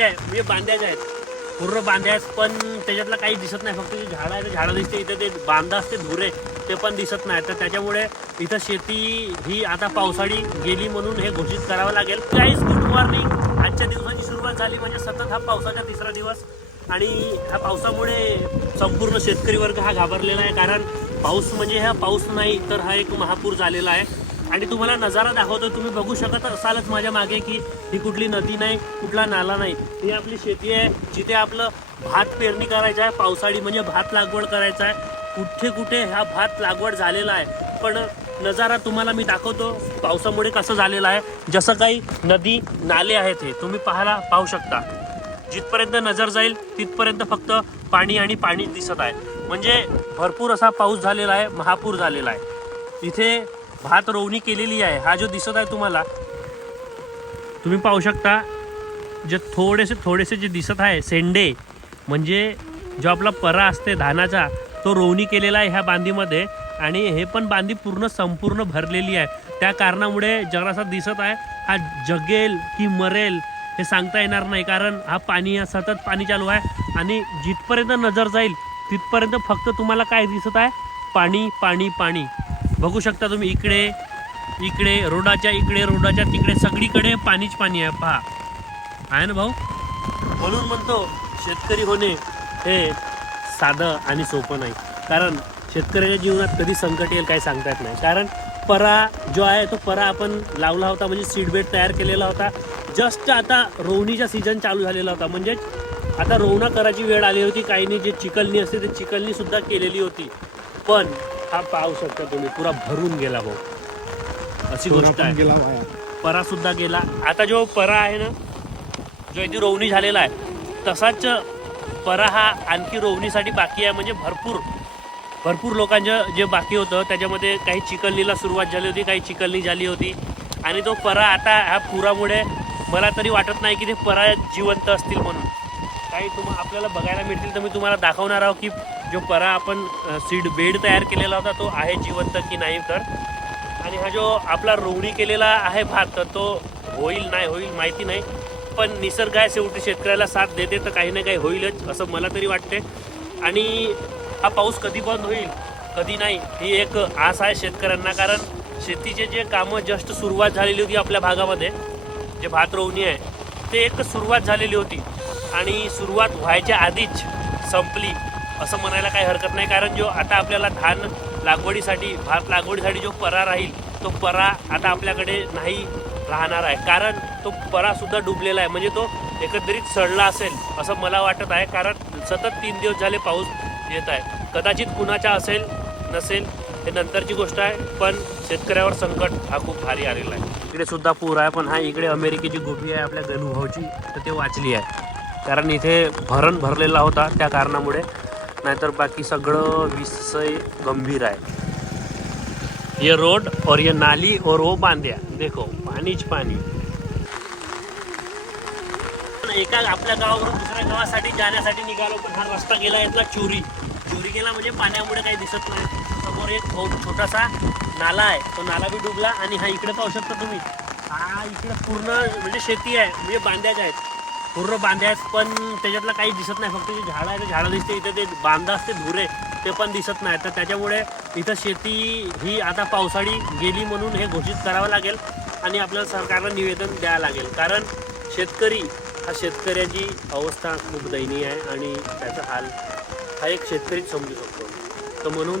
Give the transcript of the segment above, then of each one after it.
शेती आहे. म्हणजे बांध्याच्या आहेत. पूर्ण बांध्या आहेत पण त्याच्यातलं काही दिसत नाही. फक्त जे झाडं आहे ते झाडं दिसते. इथे ते बांधा असते धुरे ते पण दिसत नाही. तर त्याच्यामुळे इथं शेती ही आता पावसाळी गेली म्हणून हे घोषित करावं लागेल. Guys good morning. आजच्या दिवसाची सुरुवात झाली म्हणजे सतत हा पावसाचा तिसरा दिवस. आणि ह्या पावसामुळे संपूर्ण शेतकरी वर्ग हा घाबरलेला आहे. कारण पाऊस म्हणजे हा पाऊस नाही तर हा एक महापूर झालेला आहे. आणि तुम्हाला नजारा दाखवतो तुम्ही बघू शकत असालच माझ्या मागे की ही कुठली नदी नाही कुठला नाला नाही. ही आपली शेती आहे जिथे आपलं भात पेरणी करायचं आहे पावसाळी म्हणजे भात लागवड करायचं आहे. कुठे कुठे हा भात लागवड झालेला आहे. पण नजारा तुम्हाला मी दाखवतो पावसामुळे कसं झालेलं आहे. जसं काही नदी नाले आहेत हे तुम्ही पाहायला पाहू शकता. जिथपर्यंत नजर जाईल तिथपर्यंत फक्त पाणी आणि पाणी दिसत आहे. म्हणजे भरपूर असा पाऊस झालेला आहे महापूर झालेला आहे. इथे भात रोवणी केलेली आहे. हा जो दिसत आहे तुम्हाला तुम्ही पाहू शकता जे थोडेसे थोडेसे जे दिसत आहे सेंडे म्हणजे जो आपला परा असते धानाचा तो रोवणी केलेला आहे ह्या बांधीमध्ये आणि हे पण बांधी पूर्ण संपूर्ण भरलेली आहे. त्या कारणामुळे जरासा दिसत आहे हा जगेल की मरेल हे सांगता येणार नाही कारण हा पाणी हा सतत पाणी चालू आहे आणि जिथपर्यंत नजर जाईल तिथपर्यंत फक्त तुम्हाला काय दिसत आहे? पाणी पाणी पाणी. बघू शकता तुम्ही इकडे इकडे रोडाच्या इकडे रोडाच्या तिकडे सगळीकडे पाणीच पाणी आहे पहा. आहे ना भाऊ? म्हणून म्हणतो शेतकरी होणे हे साधं आणि सोपं नाही. कारण शेतकऱ्याच्या जीवनात कधी संकट येईल काही सांगता येत नाही. कारण परा जो आहे तो परा आपण लावला होता म्हणजे सीडबेड तयार केलेला होता. जस्ट आता रोवणीचा सीझन चालू झालेला होता. म्हणजेच आता रोवणा करायची वेळ आली होती. काहींनी जे चिकलनी असते ते चिकलनी सुद्धा केलेली होती. पण हा पाहू शकता तुम्ही पुरा भरून गेला भाऊ. अशी गोष्ट आहे. गेला परा सुद्धा गेला. आता जो परा आहे ना जो इथे रोवणी झालेला आहे तसाच परा हा आणखी रोवणीसाठी बाकी आहे म्हणजे भरपूर भरपूर लोकांचं जे बाकी होतं त्याच्यामध्ये काही चिकलनीला सुरुवात झाली होती काही चिकलनी झाली होती. आणि तो परा आता ह्या पुरामुळे मला तरी वाटत नाही की ते परा जिवंत असतील म्हणून. काही तुम आपल्याला बघायला मिळतील तर मी तुम्हाला दाखवणार आहोत की जो परा आपण सीड बेड तयार केलेला होता तो आहे जिवंत की नाही तर? आणि हा जो आपला रोवणी केलेला आहे भात तर तो होईल नाही होईल माहिती नाही. पण निसर्ग आहे शेवटी शेतकऱ्याला साथ देते तर काही ना काही होईलच असं मला तरी वाटते. आणि हा पाऊस कधी बंद होईल कधी नाही ही एक आस आहे शेतकऱ्यांना. कारण शेतीचे जे कामं जस्ट सुरुवात झालेली होती आपल्या भागामध्ये जे भात रोवणी आहे ते एक सुरुवात झालेली होती. आणि सुरुवात व्हायच्या आधीच संपली. असं म्हणायला काही हरकत नाही कारण जो आता आपल्याला धान लागवडीसाठी भात लागवडीसाठी जो परा राहील तो परा आता आपल्याकडे नाही राहणार आहे. कारण तो परा सुद्धा डुबलेला आहे. म्हणजे तो एकंदरीत सडला असेल असं मला वाटत आहे. कारण सतत तीन दिवस झाले पाऊस येत आहे. कदाचित कुणाचा असेल नसेल हे नंतरची गोष्ट आहे. पण शेतकऱ्यावर संकट हा खूप भारी आलेला आहे. इकडे सुद्धा पूर आहे पण हा इकडे अमेरिकेची गोपी आहे आपल्या गणुभावची तर ते वाचली आहे. कारण इथे भरण भरलेला होता त्या कारणामुळे. नाहीतर बाकी सगळं विषय गंभीर आहे. ये रोड और ये नाली और वो बांध्या. देखो पाणीच पाणी. एका आपल्या गावावरून दुसऱ्या गावासाठी जाण्यासाठी निघालो पण हा रस्ता गेला यातला चोरी. चोरी गेला म्हणजे पाण्यामुळे काही दिसत नाही. समोर एक छोटासा नाला आहे. तो नाला बी डुबला आणि हा इकडे पाहू शकता तुम्ही. हा इकडे पूर्ण म्हणजे शेती आहे. म्हणजे बांध्याच आहेत. पूर्ण बांध्या आहेत पण त्याच्यातलं काही दिसत नाही. फक्त जे झाडं आहे ते झाडं दिसते इथे ते बांधा असते धुरे ते पण दिसत नाही. तर त्याच्यामुळे इथं शेती ही आता पावसाळी गेली म्हणून हे घोषित करावं लागेल आणि आपल्याला सरकारला निवेदन द्यावं लागेल. कारण शेतकरी हा शेतकऱ्याची अवस्था खूप दयनीय आहे आणि त्याचा हाल हा एक शेतकरीच समजू शकतो. तर म्हणून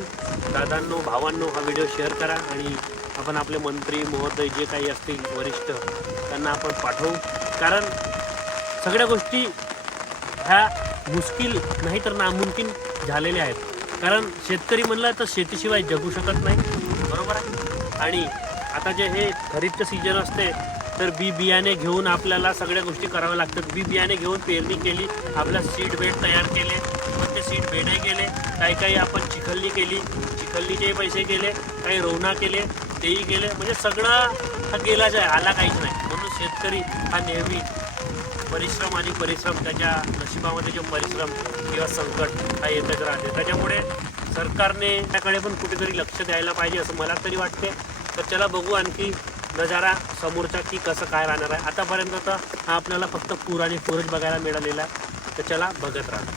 दादांनो भावांनो हा व्हिडिओ शेअर करा आणि आपण आपले मंत्री महोदय जे काही असतील वरिष्ठ त्यांना आपण पाठवू. कारण सगळ्या गोष्टी ह्या मुश्किल नाही तर नामुमकिन झालेल्या आहेत. कारण शेतकरी म्हणलं तर शेतीशिवाय जगू शकत नाही. बरोबर आहे? आणि आता जे हे खरीपचं सीजन असते तर बी बियाणे घेऊन आपल्याला सगळ्या गोष्टी कराव्या लागतात. बी बियाणे घेऊन पेरणी केली आपल्या सीड बेड तयार केले मग ते सीड बेडही केले काही काही आपण चिखलनी केली चिखलनीचेही पैसे केले काही रोवणा केले तेही केले म्हणजे सगळं हा गेलाच आहे आला काहीच नाही. म्हणून शेतकरी हा नेहमी परिश्रम आणि परिश्रम त्याच्या नशिबामध्ये जो परिश्रम किंवा संकट हा येतच राहते. त्याच्यामुळे सरकारने त्याकडे पण कुठेतरी लक्ष द्यायला पाहिजे असं मला तरी वाटते. तर चला बघू आणखी नजारा समोरचा की कसं काय राहणार आहे. आतापर्यंत तर हा आपल्याला फक्त पूर आणि पूरच बघायला मिळालेला आहे. तर चला बघत राहा.